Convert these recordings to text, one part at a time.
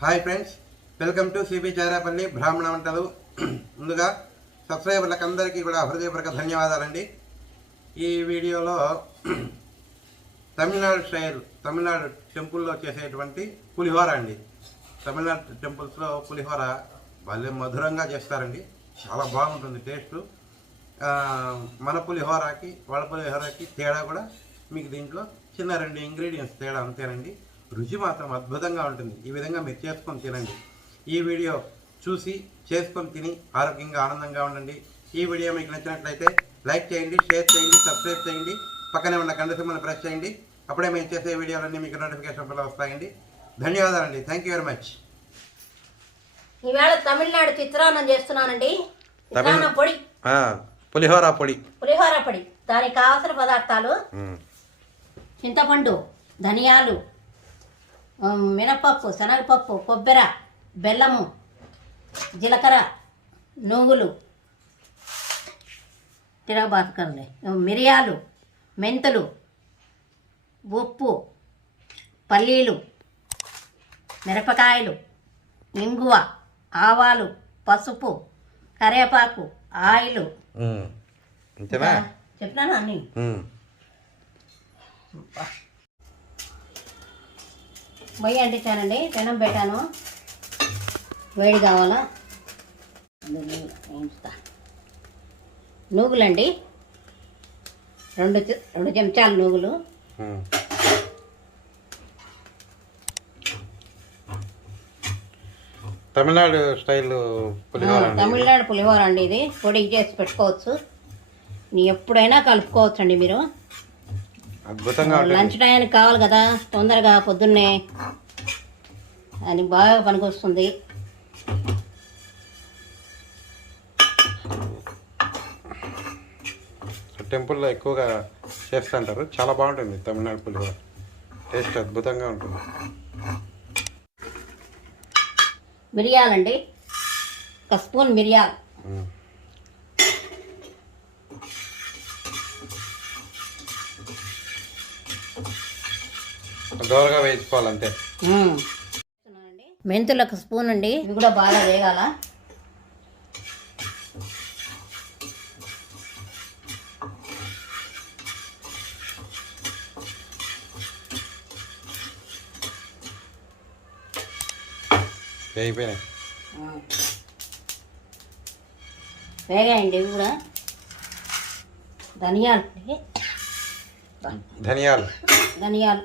Hi friends, welcome to cbcharepalli బ్రాహ్మణవంటలు. ముందుగా సబ్స్క్రైబర్లకు అందరికీ కూడా హృదయపూర్వక ధన్యవాదాలండి. ఈ వీడియోలో తమిళనాడు టెంపుల్లో చేసేటువంటి పులిహోర అండి. తమిళనాడు టెంపుల్స్లో పులిహోర భలే మధురంగా చేస్తారండి. చాలా బాగుంటుంది టేస్ట్. మన పులిహోరకి వాళ్ళ పులిహోరకి తేడా కూడా మీకు దీంట్లో చిన్న 2 ఇంగ్రీడియంట్స్ తేడా అంతేనండి. రుచి మాత్రం అద్భుతంగా ఉంటుంది. ఈ విధంగా మీరు చేసుకొని తినండి. ఈ వీడియో చూసి చేసుకొని తిని ఆరోగ్యంగా ఆనందంగా ఉండండి. ఈ వీడియో మీకు నచ్చినట్లయితే లైక్ చేయండి, షేర్ చేయండి, సబ్స్క్రైబ్ చేయండి, పక్కనే ఉన్న గంట సింబల్ని ప్రెస్ చేయండి. అప్పుడే మేము చేసే వీడియోలన్నీ మీకు నోటిఫికేషన్ వల్ల వస్తాయండి. ధన్యవాదాలండి. Thank you very much. ఈవేళ తమిళనాడు చిత్రాన్నం చేస్తున్నానండి. పొడి, పులిహోర పొడి. దానికి కావాల్సిన పదార్థాలు: చింతపండు, ధనియాలు, మినపప్పు, శనగపప్పు, కొబ్బరి, బెల్లము, జీలకర్ర, నువ్వులు, తిరగబాతుకర్లే, మిరియాలు, మెంతులు, ఉప్పు, పల్లీలు, మిరపకాయలు, ఇంగువ, ఆవాలు, పసుపు, కరివేపాకు, ఆయిల్. చెప్పినాను అన్ని. పొయ్యి అంటించానండి, పెనం పెట్టాను, వేడి కావాలా. నూగులండి, 2 చెంచాలు నూగులు, తమిళనాడు స్టైల్ పులిహోర. తమిళనాడు పులిహోర అండి. ఇది పొడి చేసి పెట్టుకోవచ్చు, ఎప్పుడైనా కలుపుకోవచ్చు అండి. మీరు అద్భుతంగా లంచ్ టైంకి కావాలి కదా, తొందరగా పొద్దున్నే అని బాగా పనికొస్తుంది. టెంపుల్లో ఎక్కువగా చేస్తుంటారు. చాలా బాగుంటుంది తమిళనాడు పులిహోర. టేస్ట్ అద్భుతంగా ఉంటుంది. మిరియాలండి, 1 స్పూన్ మిరియాలు, దోరగా వేయించుకోవాలంతే. మెంతులు 1 స్పూన్ అండి. ఇవి కూడా బాగా వేగాల. వేగాయండి ఇవి కూడా. ధనియాలు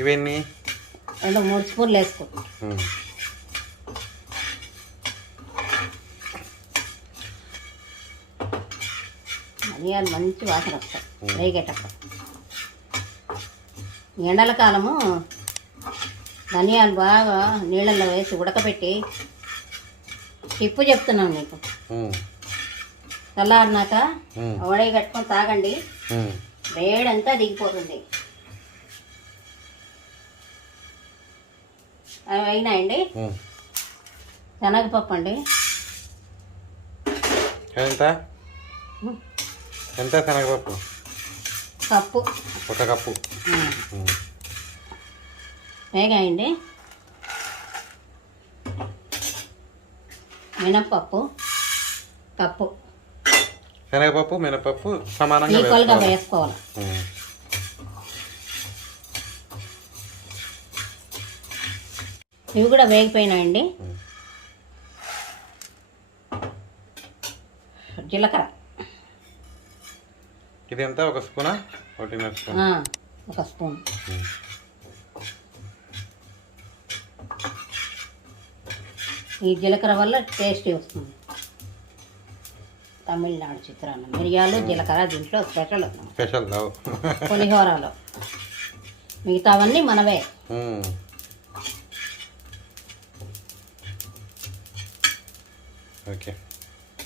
ఇవన్నీ 2-3 స్పూన్లు వేసుకో. ధనియాలు మంచి వాసన వస్తాయి వేగేటప్పుడు. ఎండల కాలము ధనియాలు బాగా నీళ్ళల్లో వేసి ఉడకబెట్టి, టిప్పు చెప్తున్నాను మీకు, చల్లారినాక వడగ కట్టుకొని తాగండి, వేడంతా దిగిపోతుంది. అవి అయినాయండి. శనగపప్పు అండి, ఎంత శనగపప్పు? Cup, 1 cup. వేగాయండి. మినపప్పు కప్పు, శనగపప్పు, మినపప్పు సమానంగా ఈక్వల్గా వేసుకోవాలి. ఇవి కూడా వేగిపోయినాయండి. జీలకర్ర, ఇది ఎంత? 1 స్పూనా? 1.5 స్పూన్. 1 స్పూన్. ఈ జీలకర్ర వల్ల టేస్ట్ వస్తుంది. తమిళనాడు చిత్రాన్నం, మిరియాలు, జీలకర్ర దీంట్లో స్పెషల్ పులిహోరలో. మిగతావన్నీ మనవే. ఓకే,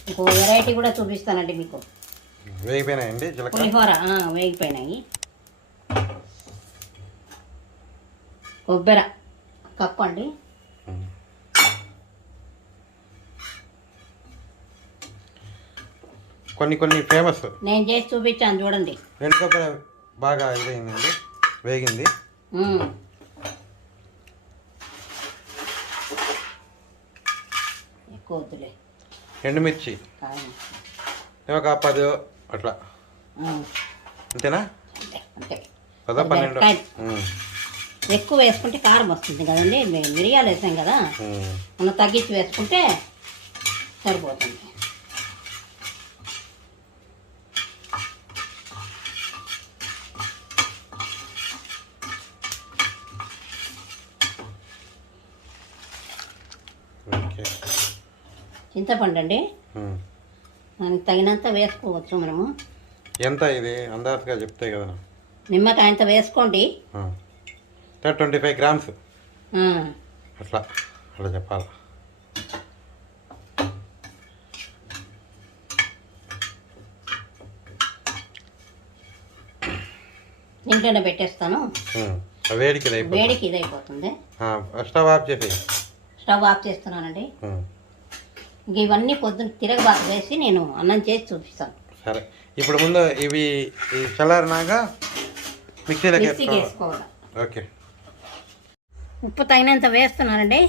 ఇంకో వెరైటీ కూడా చూపిస్తానండి మీకు. వేగిపోయినాయండి పులిహోర, వేగిపోయినాయి. కొబ్బరి కప్పు అండి. కొన్ని ఫేమస్ నేను చేసి చూపించాను చూడండి. ఎండు కొబ్బరి బాగా ఇదైందండి, వేగింది. ఎక్కువ వద్దులే. ఎండుమిర్చి కారం ఒక 10 అట్లా అంతేనా? అంతే 10 12. ఎక్కువ వేసుకుంటే కారం వస్తుంది కదండి, మిరియాలు వేసాం కదా, మనం తగ్గించి వేసుకుంటే సరిపోతుంది. చింతపండు అండి, దానికి తగినంత వేసుకోవచ్చు మనము. ఎంత ఇది అందాజుగా చెప్తే కదా. నిమ్మకాయ అంత వేసుకోండి, 25 గ్రామ్స్ అట్లా అట్లా చెప్పాలి. ఇంట్లోనే పెట్టేస్తాను, వేడికి ఇదైపోతుంది. స్టవ్ ఆఫ్ చేసి స్టవ్ ఆఫ్ చేస్తున్నానండి. ఇంక ఇవన్నీ పొద్దున్న తిరగబాటు వేసి నేను అన్నం చేసి చూపిస్తాను. సరే, ఇప్పుడు ముందు ఇవి చల్లారినాక మిక్సీలోకి వేసుకోవాలి. ఓకే, ఉప్పు తగినంత వేస్తున్నానండి.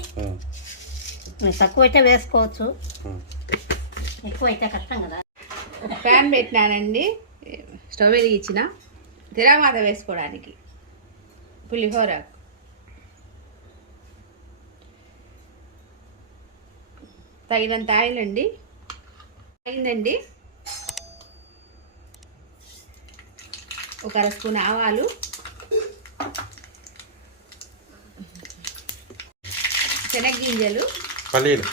తక్కువ అయితే వేసుకోవచ్చు, ఎక్కువ అయితే కష్టం కదా. ఒక ప్యాన్ పెట్టినానండి, స్టవ్ వెలిగించిన తిరగమాత వేసుకోవడానికి. పులిహోర తగినంత ఆయిల్ అండి, అయిందండి. ఒక 1 స్పూన్ ఆవాలు, శనగగింజలు, పల్లీలు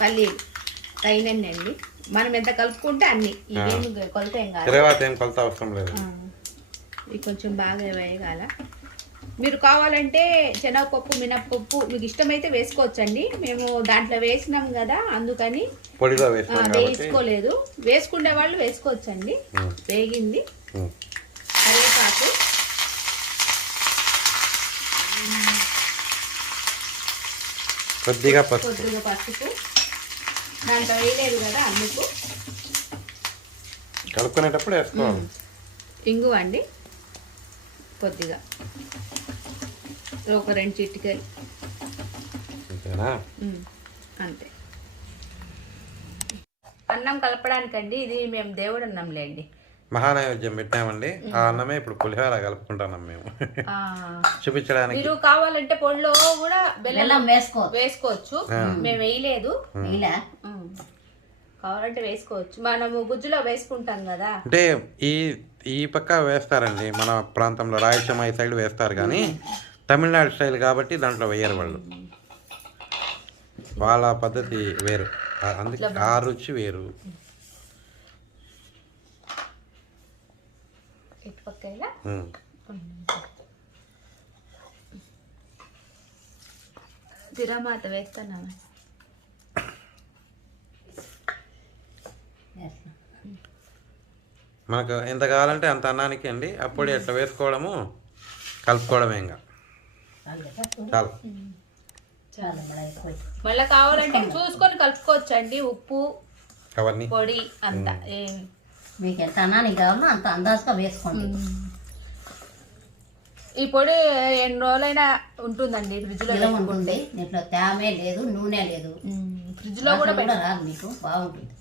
తగినండి అండి. మనం ఎంత కలుపుకుంటే అన్ని, ఇవేమి కొలత ఏం కాదు. ఇవి కొంచెం బాగా వేయగాల. మీరు కావాలంటే శనగపప్పు, మినప్పప్పు మీకు ఇష్టమైతే వేసుకోవచ్చండి. మేము దాంట్లో వేసినాం కదా, అందుకని వేసుకోలేదు. వేసుకునే వాళ్ళు వేసుకోవచ్చండి. వేగింది. కరివేపాకు, కొద్దిగా పసుపు దాంట్లో వేయలేదు కదా, అందుకు కలుపుకునేటప్పుడు వేసుకోవాలి. ఇంగువ అండి కొద్దిగా, ఒక 2 చిటికలు అంతే. అన్నం కలపడానికండి, ఇది మేము దేవుడు అన్నం లేండి, మహానైవేద్యం పెట్టామండి. ఆ అన్నమే ఇప్పుడు పులిహోర కలుపుకుంటున్నాం మేము చూపించడానికి. మీరు కావాలంటే పొడిలో కూడా బెల్లం వేసుకోవచ్చు, మేము వేయలేదు. కావాలంటే వేసుకోవచ్చు, మనము గుజ్జులో వేసుకుంటాం కదా. అంటే ఈ పక్క వేస్తారండి, మన ప్రాంతంలో రాయలసీమ సైడ్ వేస్తారు, కానీ తమిళనాడు స్టైల్ కాబట్టి దాంట్లో వేయరు వాళ్ళు. వాళ్ళ పద్ధతి వేరు, అందుకే ఆ రుచి వేరు. తిరమాత వేస్తున్నాను. మనకు ఎంత కావాలంటే అంత అన్నానికి అండి. అప్పుడు ఎట్లా వేసుకోవడము, కలుపుకోవడమే. ఇంకా చాలు. మళ్ళీ కావాలంటే చూసుకొని కలుపుకోవచ్చు అండి. ఉప్పు, అవన్నీ పొడి అంతా మీకు ఎంత అన్నానికి కావాలో అంత అందాజుగా వేసుకోండి. ఈ పొడి ఎన్ని రోజులైనా ఉంటుందండి, ఫ్రిడ్జ్ లో ఉంటుంది. దీంట్లో తేమే లేదు, నూనె లేదు, ఫ్రిడ్జ్ లో కూడా రాదు, మీకు బాగుంటుంది.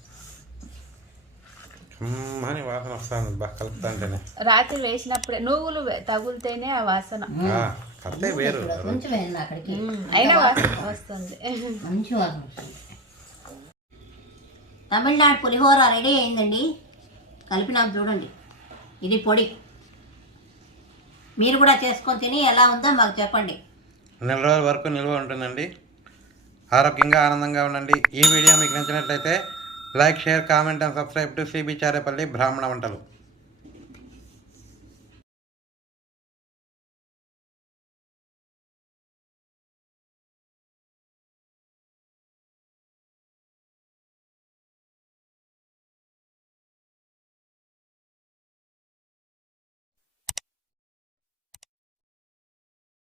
వాసన వస్తుంది బాగా కలుపుతా అంటేనే. రాత్రి వేసినప్పుడే నువ్వులు తగులుతేనే ఆ వాసన వేరు, కొంచెం అక్కడికి అయినా వాసన వస్తుంది, మంచి వాసన వస్తుంది. తమిళనాడు పులిహోర రెడీ అయిందండి. కలిపినాం చూడండి, ఇది పొడి. మీరు కూడా చేసుకొని తిని ఎలా ఉందో మాకు చెప్పండి. 4 రోజుల వరకు నిల్వ ఉంటుందండి. ఆరోగ్యంగా ఆనందంగా ఉండండి. ఈ వీడియో మీకు నచ్చినట్లయితే like, share, comment and subscribe to cbcharepalli బ్రాహ్మణ వంటలు.